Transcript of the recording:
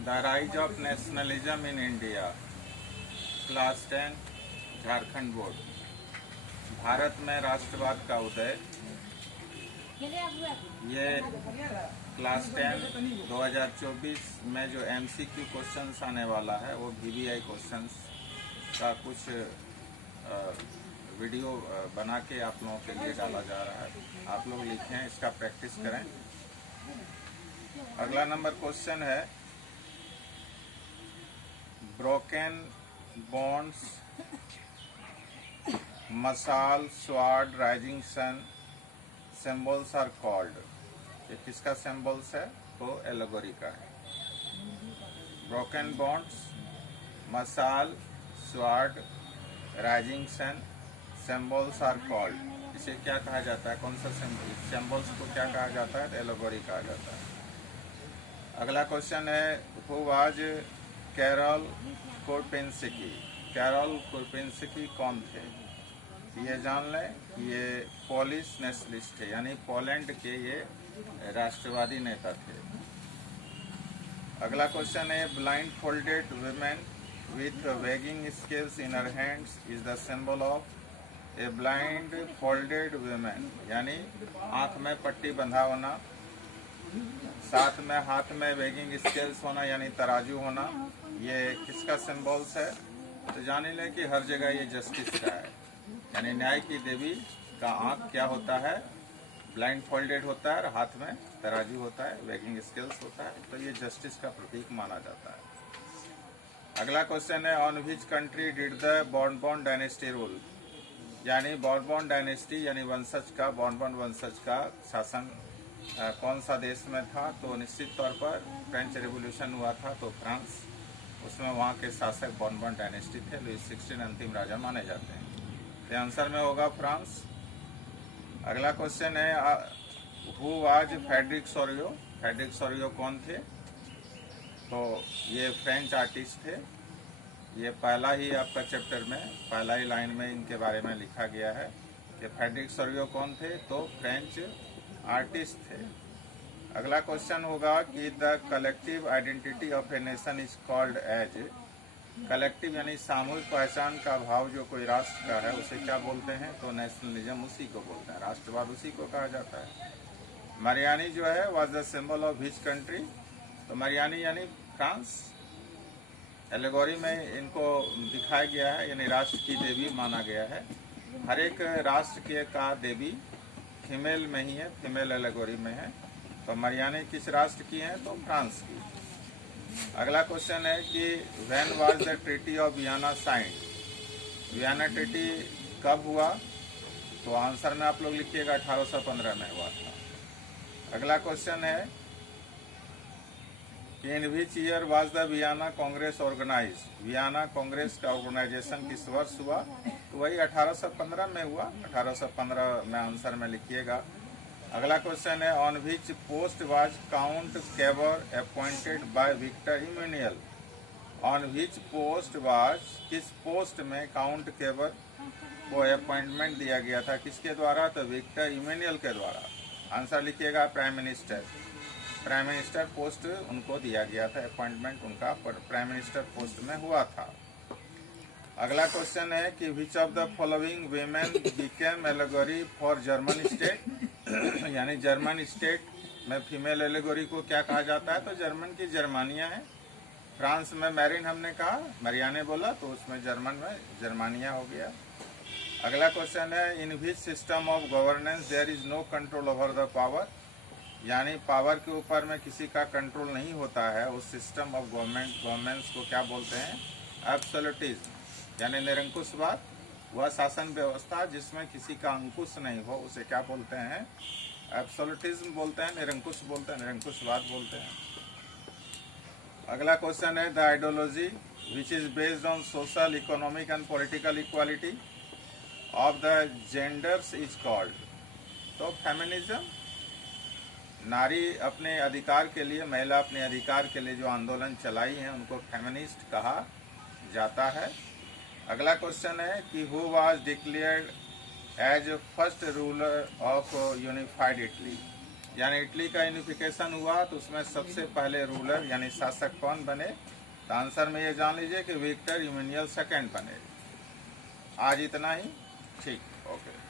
The rise of nationalism in India, class 10, Jharkhand board. Bharat में राष्ट्रवाद का उदय, ये क्लास 10 2024 में जो MCQ क्वेश्चंस आने वाला है वो VBI क्वेश्चंस का कुछ वीडियो बना के आप लोगों के लिए डाला जा रहा है। आप लोग लिखें, इसका प्रैक्टिस करें। अगला नंबर क्वेश्चन है, ब्रोकन बॉन्ड्स, मसाल, sword, rising sun symbols are called. ये किसका सिंबल्स है? तो एलेगोरी का है। ब्रोकन बॉन्ड्स, मसाल, sword, rising sun symbols are called. इसे क्या कहा जाता है? कौन सा सिंबल्स को क्या कहा जाता है? एलेगोरी कहा जाता है। अगला क्वेश्चन है, हु वाज कैरल कोरपेंस्की। कैरल कोरपेंस्की कौन थे? ये जान लें कि ये पोलिश नेशनलिस्ट थे, यानी पोलैंड के ये राष्ट्रवादी नेता थे। अगला क्वेश्चन है, blind folded women with weighing scales in her hands is the symbol of. A blind folded women यानी आंख में पट्टी बंधा होना, साथ में हाथ में वेगिंग स्केल्स होना यानी तराजू होना, ये किसका सिंबल्स है? तो जान लें कि हर जगह ये जस्टिस का है, यानी न्याय की देवी का आंख क्या होता है? ब्लाइंड फोल्डेड होता है और हाथ में तराजू होता है, वेगिंग स्केल्स होता है, तो ये जस्टिस का प्रतीक माना जाता है। अगला क्वेश्चन है, on which country did the Bourbon dynasty rule. यानी बोर्बन डायनेस्टी यानी वंशज का, बोर्बन वंशज का शासन कौन सा देश में था? तो निश्चित तौर पर फ्रेंच रेवोल्यूशन हुआ था तो फ्रांस, उसमें वहाँ के शासक बोर्बन डायनेस्टी थे। लुई 16 अंतिम राजा माने जाते हैं। तो आंसर में होगा फ्रांस। अगला क्वेश्चन है, who was Frederick Sorio. Frederick Sorio कौन थे? तो ये फ्रेंच आर्टिस्ट थे। ये पहला ही आपका चैप्टर में पहला ही लाइन में इनके बारे में लिखा गया है कि फ्रेडरिक सोरियो कौन थे? तो फ्रेंच आर्टिस्ट थे। अगला क्वेश्चन होगा कि the collective identity of a nation is called as. Collective यानी सामूहिक पहचान का भाव जो कोई राष्ट्र का है उसे क्या बोलते हैं? तो नेशनलिज्म उसी को बोलते हैं, राष्ट्रवाद उसी को कहा जाता है। मरियानी जो है was the symbol of which country. तो मरियानी यानी फ्रांस। एलेगोरी में इनको दिखाया गया है, यानी राष्ट्र की देवी माना गया है। हर एक राष्ट्र के का देवी फीमेल में ही है, फीमेल एलेगोरी में है। तो मरियानी किस राष्ट्र की है? तो फ्रांस की। अगला क्वेश्चन है कि when was the treaty of Vienna signed. Vienna treaty कब हुआ? तो आंसर में आप लोग लिखिएगा 1815 में हुआ था। अगला क्वेश्चन है कि in which year was the Vienna congress organise. Vienna congress का ऑर्गेनाइजेशन किस वर्ष हुआ? तो वही 1815 में हुआ। 1815 में आंसर में लिखिएगा। अगला क्वेश्चन है, on which post was count Cavour appointed by Victor Emmanuel. On which post was, किस पोस्ट में काउंट केवर को अपॉइंटमेंट दिया गया था? किसके द्वारा? तो विक्टर इमैनुअल के द्वारा। आंसर लिखिएगा prime minister. Prime minister post उनको दिया गया था, अपॉइंटमेंट उनका प्राइम मिनिस्टर पोस्ट में हुआ था। अगला क्वेश्चन है कि which of the following women became allegory for German state. यानी जर्मन स्टेट में फीमेल एलेगोरी को क्या कहा जाता है? तो जर्मन की जर्मानिया है। फ्रांस में मैरिन हमने कहा, मरियाने बोला, तो उसमें जर्मन में जर्मानिया हो गया। अगला क्वेश्चन है, in which system of governance there is no control over the power. यानी पावर के ऊपर में किसी का कंट्रोल नहीं होता है, उस सिस्टम ऑफ गवर्नेंस को क्या बोलते हैं? एब्सोल्यूटिज्म यानी निरंकुशवाद। वह शासन व्यवस्था जिसमें किसी का अंकुश नहीं हो उसे क्या बोलते हैं? एब्सोल्यूटिज्म बोलते हैं, निरंकुश बोलते हैं, निरंकुशवाद बोलते हैं। अगला क्वेश्चन है, the ideology which is based on social, economic and political equality of the genders is called. तो फेमिनिज्म। नारी अपने अधिकार के लिए, महिला अपने अधिकार के लिए जो आंदोलन चलाई हैं उनको फेमिनिस्ट कहा जाता है। अगला क्वेश्चन है कि who was declared as first ruler of unified Italy. यानी इटली का यूनिफिकेशन हुआ तो उसमें सबसे पहले रूलर यानी शासक कौन बने? तो आंसर में ये जान लीजिए कि विक्टर इमैनुअल सेकंड बने। आज इतना ही, ठीक, ओके।